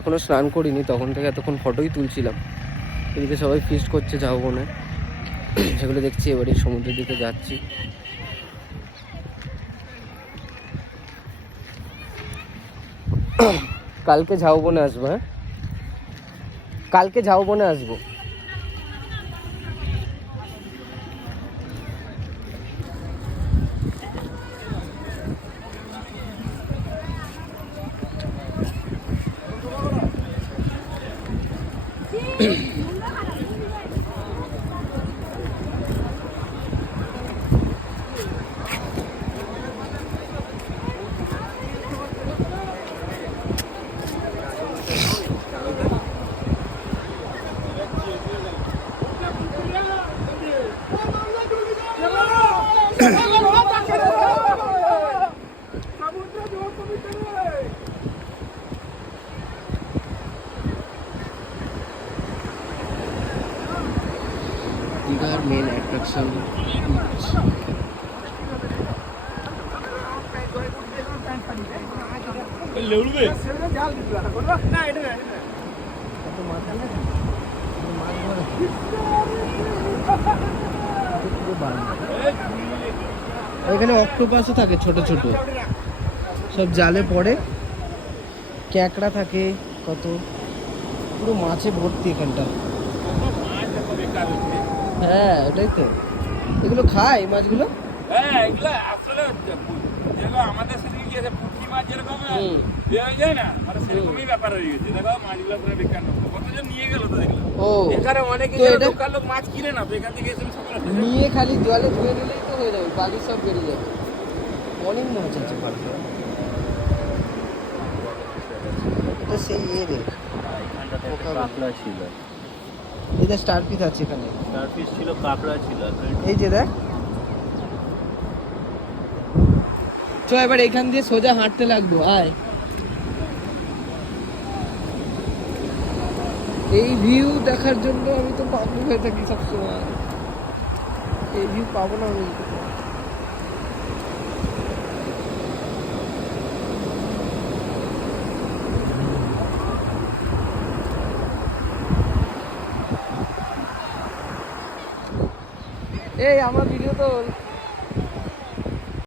এখনো স্নান করিনি, তখন থেকে এতক্ষণ ফটোই তুলছিলাম। এদিকে সবাই ফিস্ট করছে ঝাউবনে, সেগুলো দেখছি। এবারে সমুদ্রের দিকে যাচ্ছি। কালকে ঝাউবনে আসবো। হ্যাঁ, কালকে ঝাউবনে আসবো। দীঘার মেন অ্যাট্রাকশন এখানে অক্টোপাসও থাকে ছোট ছোট, সব জালে পড়ে। ক্যাকড়া থাকে কত, পুরো মাছে ভর্তি এখানটা। হ্যাঁ ওটাই তো, এগুলো খায় এই মাছগুলো। হ্যাঁ এগুলো আসলে যেগুলো আমাদের সেদিকে গিয়েছে পুঁটি মাছ যেরকম ইয়ে হয়ে যায় না, মানে সেরকমই ব্যাপার হয়ে গেছে। দেখো মাছগুলো পুরো বেকার নষ্ট, কতজন নিয়ে গেল তো দেখলাম। ও এখানে অনেকে লোকাল লোক মাছ কিনে না, তো এখান থেকে এসে সকালে নিয়ে খালি জলে ধুয়ে নিলেই তো হয়ে যাবে, বালি সব বেরিয়ে যাবে। অনেক মাছ আছে পার্কে। এটা সেই ইয়ে রে, কাঁকড়া ছিল, এটা স্টার পিস আছে এখানে। স্টার ফিশ ছিল, কাঁকড়া ছিল। এই যে দেখ, চ এবার এখান দিয়ে সোজা হাঁটতে লাগবো। আয়, এই ভিউ দেখার জন্য আমি তো পাগল হয়ে থাকি সবসময়। এই ভিউ পাবো না আমি। এই আমার ভিডিও তো